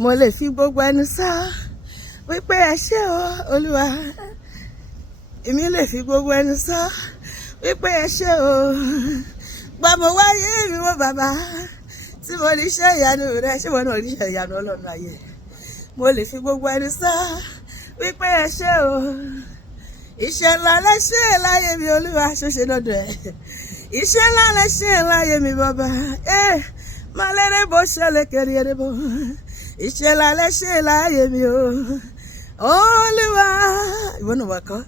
mo lè fi gbogbo ẹnu sọ wípé ẹ ṣé o Olúwa. Èmi lè fi gbogbo ẹnu sọ wípé ẹ ṣé o. Gbà mo wáyé mi wò bàbá tí mo ní iṣẹ́ ìyanu rẹ, ṣé wọn náà ní iṣẹ́ ìyanu Ọlọ́run ayé. Mo lè fi gbogbo ẹnu sọ wípé ẹ ṣé o. Iṣẹ́ ńlá lẹ ṣe láyé mi Olúwa, ṣoṣe lọ́dọ̀ ẹ̀. Iṣẹ́ ńlá lẹ ṣe láyé mi bàbá. Máa lérè bó ṣẹlẹ̀ kiri ẹni bó. Iṣẹ́ ńlá lẹ ṣe láyé mi o. Olúwa, ìwọ náà wà kọ́.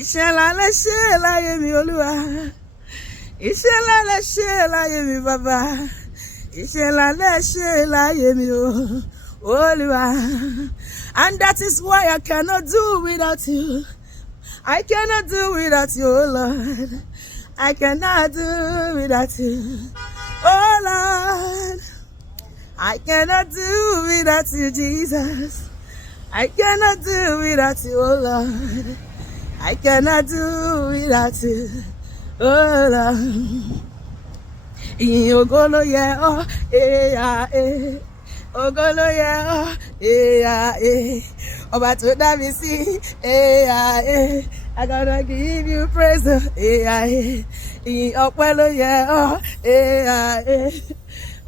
Iṣẹ́ ńlá lẹ ṣe láyé mi Olúwa. Iṣẹ́ ńlá lẹ ṣe láyé mi bàbá. Iṣẹ́ ńlá lẹ ṣe láyé mi o. Olúwa. And that is why I cannot do without you. I cannot do without you, oh Lord. I cannot do without you, oh Lord. I cannot do without you, Jesus. I cannot do without you, oh Lord. I cannot do without you, oh Lord. Ìyìn ògo ló yẹ ọ́, ògo ló yẹ ọ́, ọba tó dá mi sí, I gotta give you praise, ìyìn ọpẹ́ ló yẹ ọ́,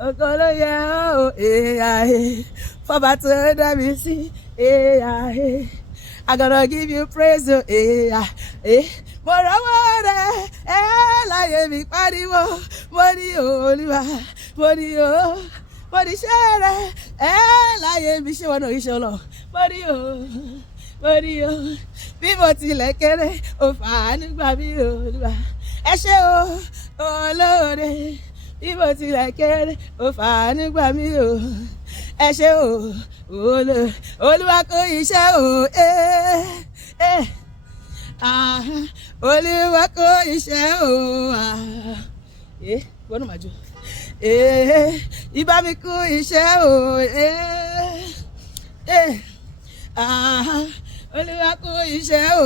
ògo ló yẹ ọ́, fọba tó dá mi sí, I gotta give you praise, mo rọ́wọ́ rẹ̀ láyé mi pariwo, mo ní Olúwa, mo ní o, mo ní iṣẹ́ rẹ̀ láyé mi, ṣé wọn náà iṣẹ́ Ọlọ́run, mo ní o, bí mo tilẹ̀ kéré ó fàánú gbà mí Olúwa, ẹ ṣé o olóore, bí mo tilẹ̀ kéré ó fàánú gbà mí o, ẹ ṣé o olóore, Olúwa kó iṣẹ́ o, Olúwa kó iṣẹ́ o, wọ́n náà máa jó, ìbá mi kó iṣẹ́ o, Olúwa kó iṣẹ́ o,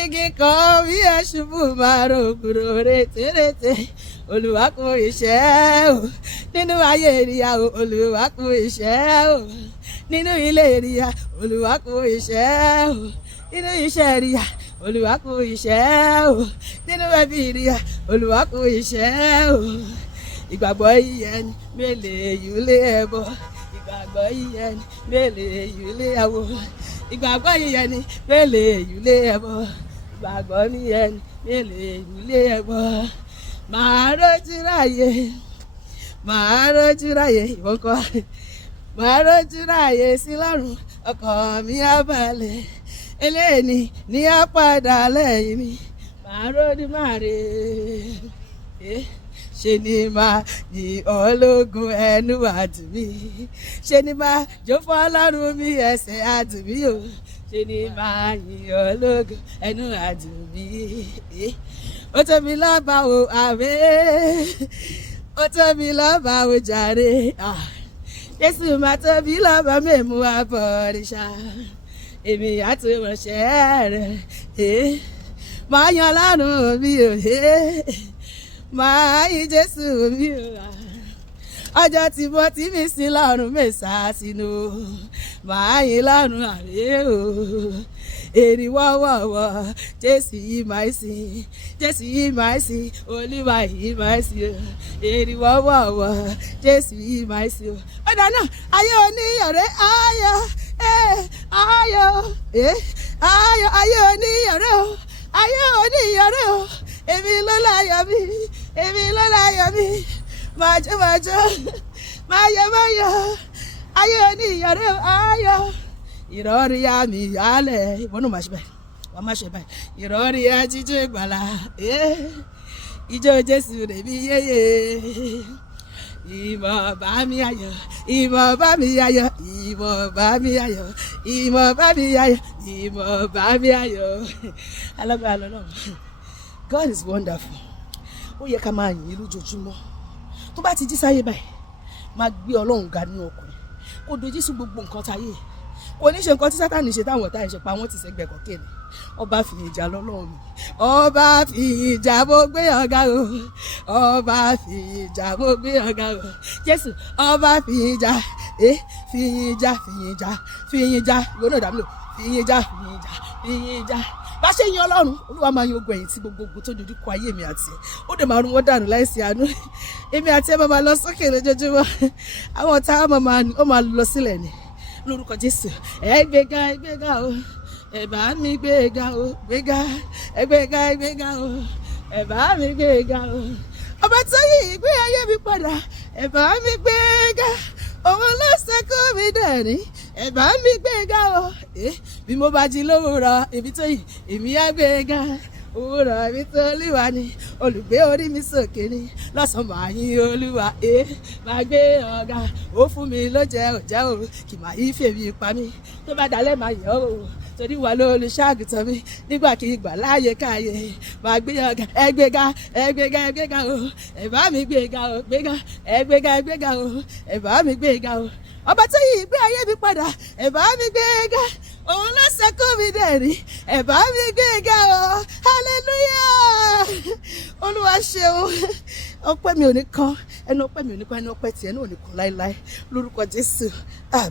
igi kan bí ẹṣubú máa rògbòrò rétérété, Olúwa kó iṣẹ́ o, nínú ayé ènìyàn o, Olúwa kó iṣẹ́ o, nínú ilé ènìyàn, Olúwa kó iṣẹ́ o, nínú iṣẹ́ ènìyàn, Olúwa kó iṣẹ́ o, nínú ẹbí ènìyàn, Olúwa kó iṣẹ́ o. Ìgbàgbọ́ ìyẹn ni mélèé yúlé ẹbọ, ìgbàgbọ́ ìyẹn ni mélèé yúlé àwò, ìgbàgbọ́ ìyẹn ni mélèé yúlé ẹbọ, ìgbàgbọ́ ìyẹn ni mélèé yúlé ẹbọ. Màá rójú ráyè ìwọ́kọ́, màá rójú ráyè sí lọ́run, ọkàn mi á balẹ̀, eléyìí ní á padà lẹ́yìn mi, màá rójú máa rè é. Ṣé ni máa yìn ọ́ lógo ẹnu àdùnmí, ṣé ni máa jó fọ́lọ́run mi ẹsẹ̀ àdùnmí o, ṣé ni máa yìn ọ́ lógo ẹnu àdùnmí. Ó tóbi lọ́ba o àmín, ó tóbi lọ́ba o jàre, Jésù máa tóbi lọ́ba mẹ́mú abọ̀rìṣà, èmi àtúnwọ̀ṣẹ́ rẹ̀, máa yan lọ́rùn mi ò máa yìn Jésù mi ò, ọjọ́ tí mo ti mi sí lọ́rùn mẹ́sà sínú, máa yìn lọ́rùn àrè o, èrì wọ́wọ́wọ́ Jésù yìí máa sìn, Jésù yìí máa sìn, Olúwa yìí máa sìn, èrì wọ́wọ́wọ́ Jésù yìí máa sìn. Ó dáná ayé oníyọ̀rẹ́ ayọ̀, ayọ̀, ayé oníyọ̀rẹ́ o, ayé oníyọ̀rẹ́ o, èmi ló láyọ̀ mi, èmi ló láyọ̀ mi, máa jó, máa yọ̀, ayé oníyọ̀rẹ́ o, ayọ̀, ìrọ̀rí àmì ìyálẹ̀, ìwọ náà máa ṣe báyìí, wàá máa ṣe báyìí, ìrọ̀rí ajíjó ìgbàlà, ijó Jésù rèmí yéyé, ìmọ̀ bá mi ayọ̀, ìmọ̀ bá mi ayọ̀, ìmọ̀ bá mi ayọ̀, ìmọ̀ bá mi ayọ̀, ìmọ̀ bá mi ayọ̀. Alágbára lọ́nà. God is wonderful. Ó yẹ ká máa yìn lójoojúmọ́. Tó bá ti jí sáyé báyìí, máa gbé Ọlọ́run ga nínú ọkàn. Kó dojú sí gbogbo nǹkan táyé. Kò ní ṣe nǹkan tí Sátánì ṣe táwọn ọ̀tá ẹ̀ ṣe pa wọ́n ti sẹ́gbẹ̀ẹ́ kọ̀kẹ́ ni. Ọba fi ìjà lọ́lọ́run. Ọba fi ìjà mo gbé ọ̀gá o. Ọba fi ìjà mo gbé ọ̀gá o. Jésù ọba fi ìjà fi yín já fi yín já fi yín já ìwọ náà dàbí lò fi yín já fi yín já fi yín já bá ṣe yin Ọlọ́run Olúwa máa yin ogun ẹ̀yìn tí gbogbo ogun tó dojú kọ ayé mi àti ó dẹ̀ máa rún wọ́n dànù láìsí àánú èmi àti ẹ máa lọ sókè lójoojúmọ́ àwọn ọ̀tá ó máa lọ sílẹ̀ ni lórúkọ Jésù ẹgbẹ́ga o ẹ bá mi gbéga o gbéga ẹgbẹ́ga o ẹ bá mi gbéga o ọba tó yí ìgbé ayé mi padà ẹ bá mi gbéga òun ló ṣẹ́kù mi dẹ̀rí ẹ bá mi gbéga o bí mo bá jí lówùúrọ̀ ibi tó yìí èmi á gbéga òwúrọ̀ ibi tó Olúwa ni olùgbé orí mi sókè ni lọ́sàn-án máa yìn Olúwa máa gbé ọ̀gá ó fún mi ló jẹ́ òjẹ́ o kì máa yí fèmí pa mí tó bá dalẹ̀ máa yọ̀ o torí wà lólùṣàgùtàn mi nígbàkigbà láàyè káàyè máa gbé ọ̀gá ẹgbẹ́ga o ẹ bá mi gbéga o gbéga ẹgbẹ́ga o ẹ bá mi gbéga o ọba tó yí ìgbé ayé mi padà ẹ bá mi gbéga òun ló ṣẹ́kù mi dẹ̀rí ẹ bá mi gbéga o hallelujah Olúwa ṣeun ọpẹ́ mi ò ní kan ẹnu ọpẹ́ mi ò ní kan ẹnu ọpẹ́ tiẹ̀ náà ò ní kan láéláé lórúkọ Jésù àmín.